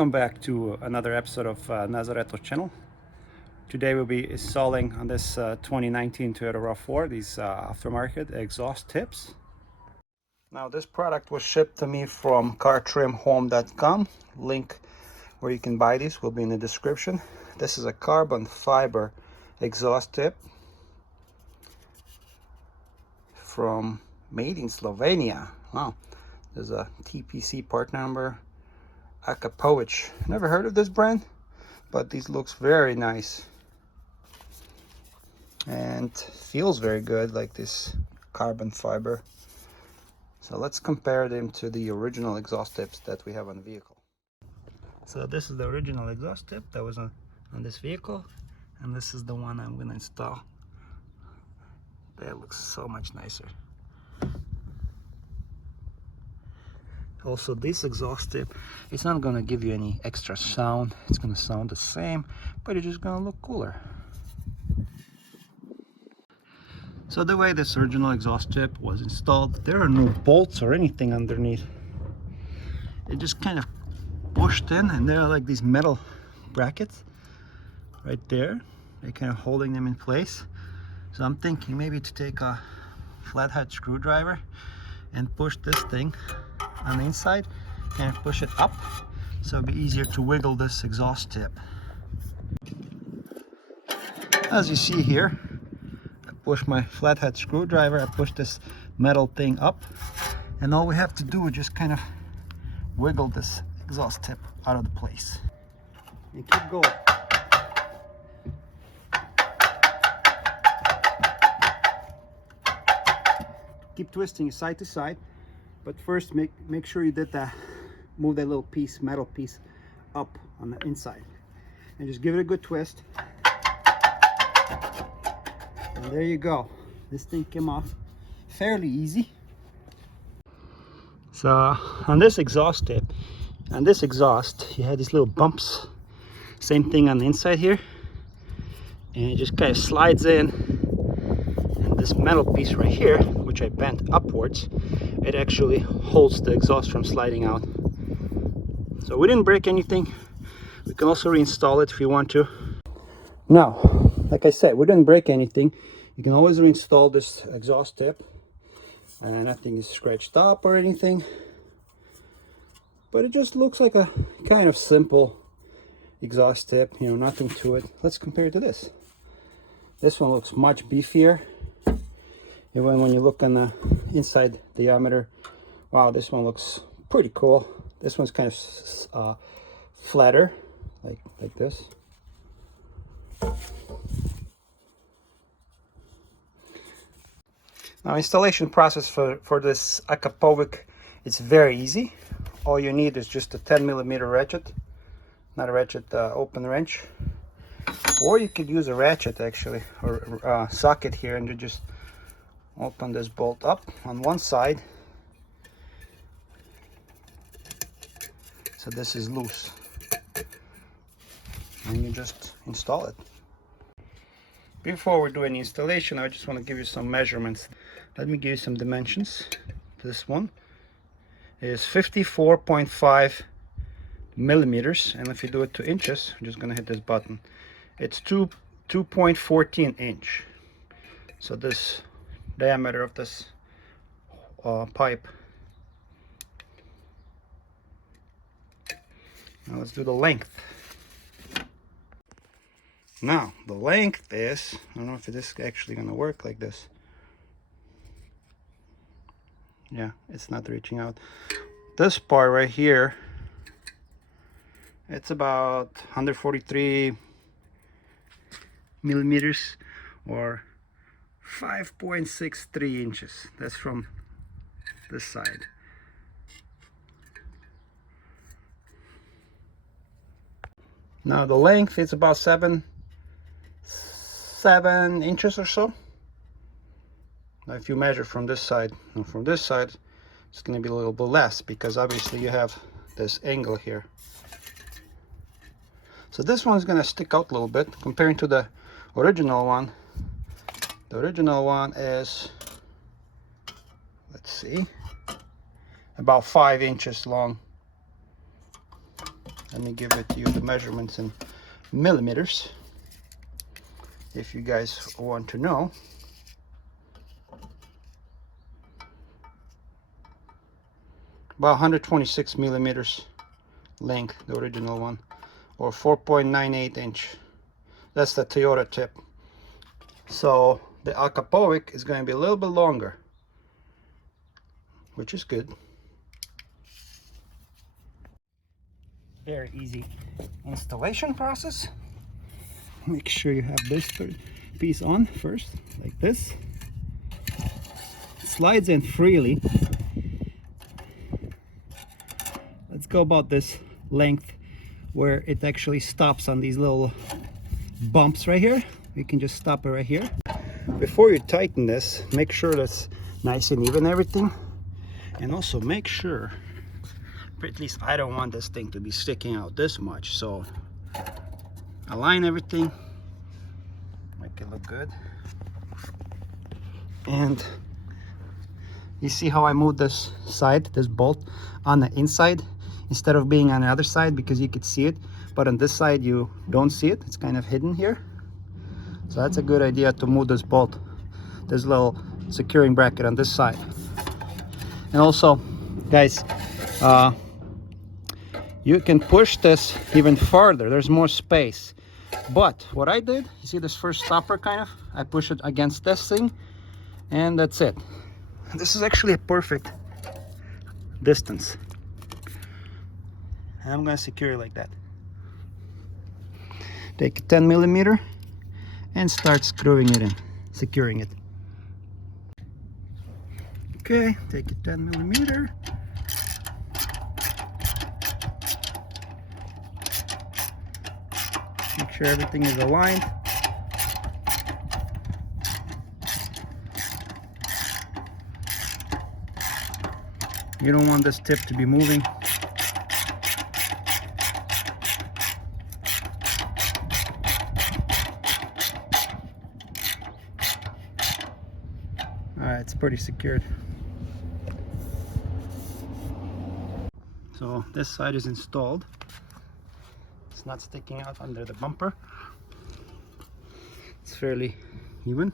Welcome back to another episode of Nazareto channel. Today we'll be installing on this 2019 Toyota Rav4 these aftermarket exhaust tips. Now this product was shipped to me from cartrimhome.com. Link where you can buy these will be in the description. This is a carbon fiber exhaust tip from made in Slovenia. Wow, there's a TPC part number. Akapovich. Never heard of this brand, but these looks very nice and feels very good, like this carbon fiber. So let's compare them to the original exhaust tips that we have on the vehicle. So this is the original exhaust tip that was on this vehicle, and this is the one I'm gonna install. That looks so much nicer. Also, this exhaust tip, it's not gonna give you any extra sound. It's gonna sound the same, but it's just gonna look cooler. So the way this original exhaust tip was installed, there are no bolts or anything underneath. It just kind of pushed in, and there are like these metal brackets right there. They're kind of holding them in place. So I'm thinking maybe to take a flathead screwdriver and push this thing on the inside, kind of push it up, so it'll be easier to wiggle this exhaust tip. As you see here, I push my flathead screwdriver, I push this metal thing up, and all we have to do is just kind of wiggle this exhaust tip out of the place and keep going. Keep twisting side to side. But first, make sure you did that. Move that little piece, metal piece, up on the inside, and just give it a good twist. And there you go. This thing came off fairly easy. So on this exhaust tip, on this exhaust, you had these little bumps. Same thing on the inside here, and it just kind of slides in. And this metal piece right here, which I bent upwards, it actually holds the exhaust from sliding out. So we didn't break anything. We can also reinstall it if you want to. Now, like I said, we didn't break anything. You can always reinstall this exhaust tip, and nothing is scratched up or anything. But it just looks like a kind of simple exhaust tip, you know, nothing to it. Let's compare it to this. This one looks much beefier. Even when you look on the inside diameter, wow, this one looks pretty cool. This one's kind of flatter, like this. Now, installation process for this Akapovich, it's very easy. All you need is just a 10mm ratchet, not a ratchet, open wrench, or you could use a ratchet actually, or socket here, and you just open this bolt up on one side, so this is loose, and you just install it. Before we do any installation, I just want to give you some measurements. Let me give you some dimensions. This one is 54.5 millimeters, and if you do it to inches, I'm just gonna hit this button. It's 2.14 inch. So this diameter of this pipe. Now let's do the length. Now the length is, I don't know if this is actually going to work like this. Yeah, it's not reaching out. This part right here, it's about 143 millimeters, or 5.63 inches. That's from this side. Now the length is about 7 inches or so. Now if you measure from this side and from this side, it's going to be a little bit less, because obviously you have this angle here. So this one's going to stick out a little bit comparing to the original one. The original one is, let's see, about 5 inches long. Let me give it to you, the measurements in millimeters, if you guys want to know. About 126 millimeters length, the original one, or 4.98 inch. That's the Toyota tip. So the Akapovic is going to be a little bit longer, which is good. Very easy installation process. Make sure you have this piece on first, like this. It slides in freely. Let's go about this length where it actually stops on these little bumps right here. You can just stop it right here. Before you tighten this, make sure that's nice and even, everything. And also make sure, at least I don't want this thing to be sticking out this much, so align everything, make it look good. And you see how I moved this side, this bolt on the inside instead of being on the other side, because you could see it, but on this side you don't see it. It's kind of hidden here. So that's a good idea to move this bolt, this little securing bracket on this side. And also, guys, you can push this even farther. There's more space. But what I did, you see this first stopper kind of, I push it against this thing, and that's it. This is actually a perfect distance. And I'm gonna secure it like that. Take a 10 millimeter and start screwing it in, securing it. Okay, take a 10 millimeter. Make sure everything is aligned. You don't want this tip to be moving. Alright, it's pretty secured. So this side is installed. It's not sticking out under the bumper. It's fairly even.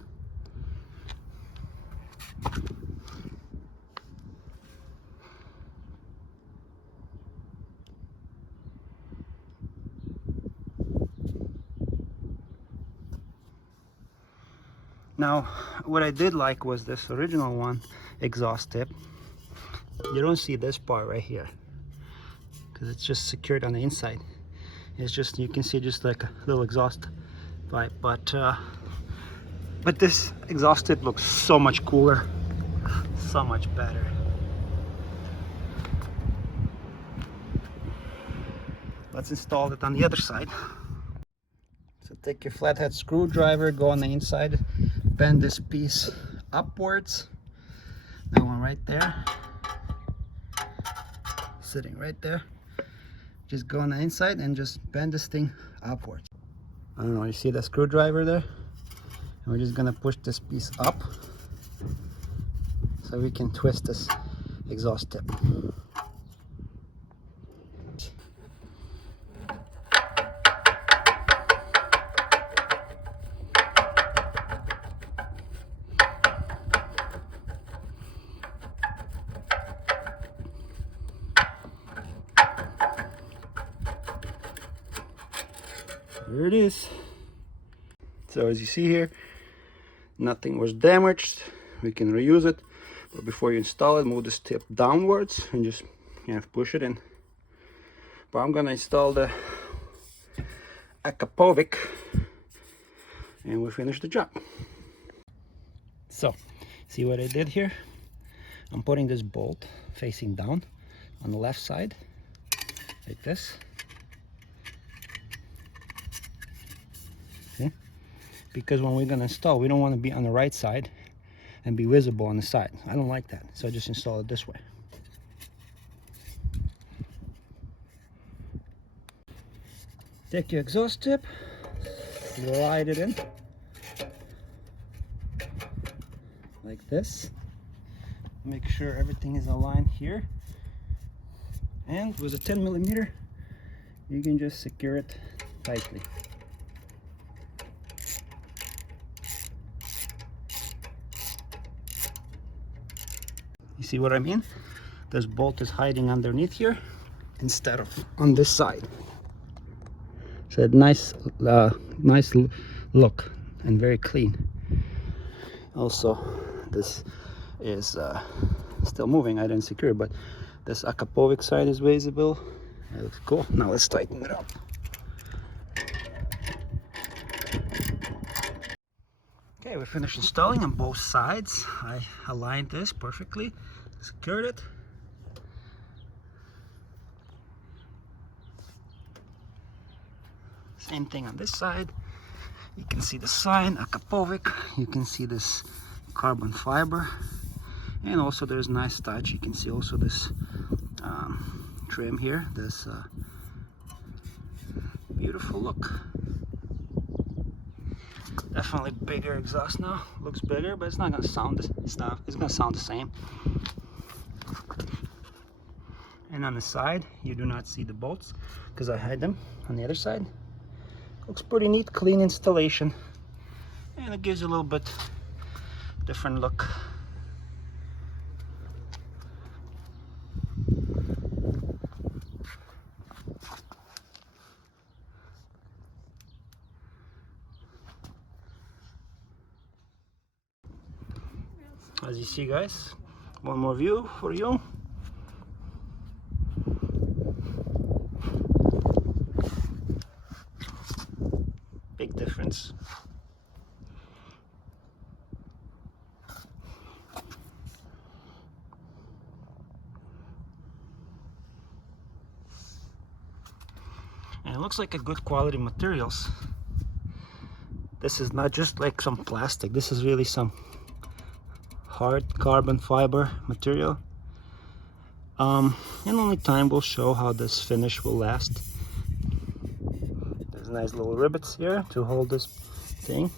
Now, what I did like was this original one exhaust tip. You don't see this part right here because it's just secured on the inside. It's just, you can see just like a little exhaust pipe, but this exhaust tip looks so much cooler, so much better. Let's install it on the other side. So take your flathead screwdriver, go on the inside, bend this piece upwards. That one right there, sitting right there. Just go on the inside and just bend this thing upwards. I don't know, you see the screwdriver there? And we're just gonna push this piece up so we can twist this exhaust tip. There it is. So as you see here, nothing was damaged. We can reuse it, but before you install it, move this tip downwards and just push it in. But I'm gonna install the Akapovic and we'll finish the job. So see what I did here? I'm putting this bolt facing down on the left side like this. Okay. Because when we're going to install, we don't want to be on the right side and be visible on the side. I don't like that, so I just install it this way. Take your exhaust tip, slide it in like this. Make sure everything is aligned here, and with a 10 millimeter you can just secure it tightly. You see what I mean? This bolt is hiding underneath here instead of on this side. So a nice look and very clean. Also, this is still moving. I didn't secure it, but this Akapovic side is visible. It looks cool. Now let's tighten it up. Okay, we finished installing on both sides. I aligned this perfectly, secured it. Same thing on this side. You can see the sign, Akapovic. You can see this carbon fiber. And also there's nice touch. You can see also this trim here, this beautiful look. Definitely bigger exhaust now. Looks bigger, but it's not gonna sound it's gonna sound the same. And on the side, you do not see the bolts because I hide them on the other side. Looks pretty neat, clean installation, and it gives you a little bit different look. As you see, guys, one more view for you. Big difference. And it looks like a good quality materials. This is not just like some plastic. This is really some hard carbon fiber material. And only time will show how this finish will last. There's nice little rivets here to hold this thing.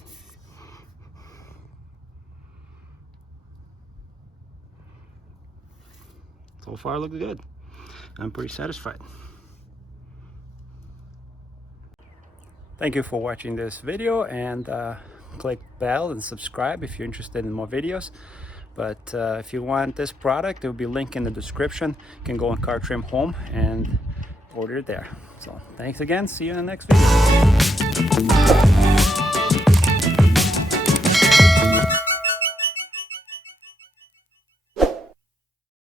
So far looks good. I'm pretty satisfied. Thank you for watching this video, and click bell and subscribe if you're interested in more videos. But if you want this product, there will be a link in the description. You can go on Car Trim Home and order it there. So thanks again. See you in the next video.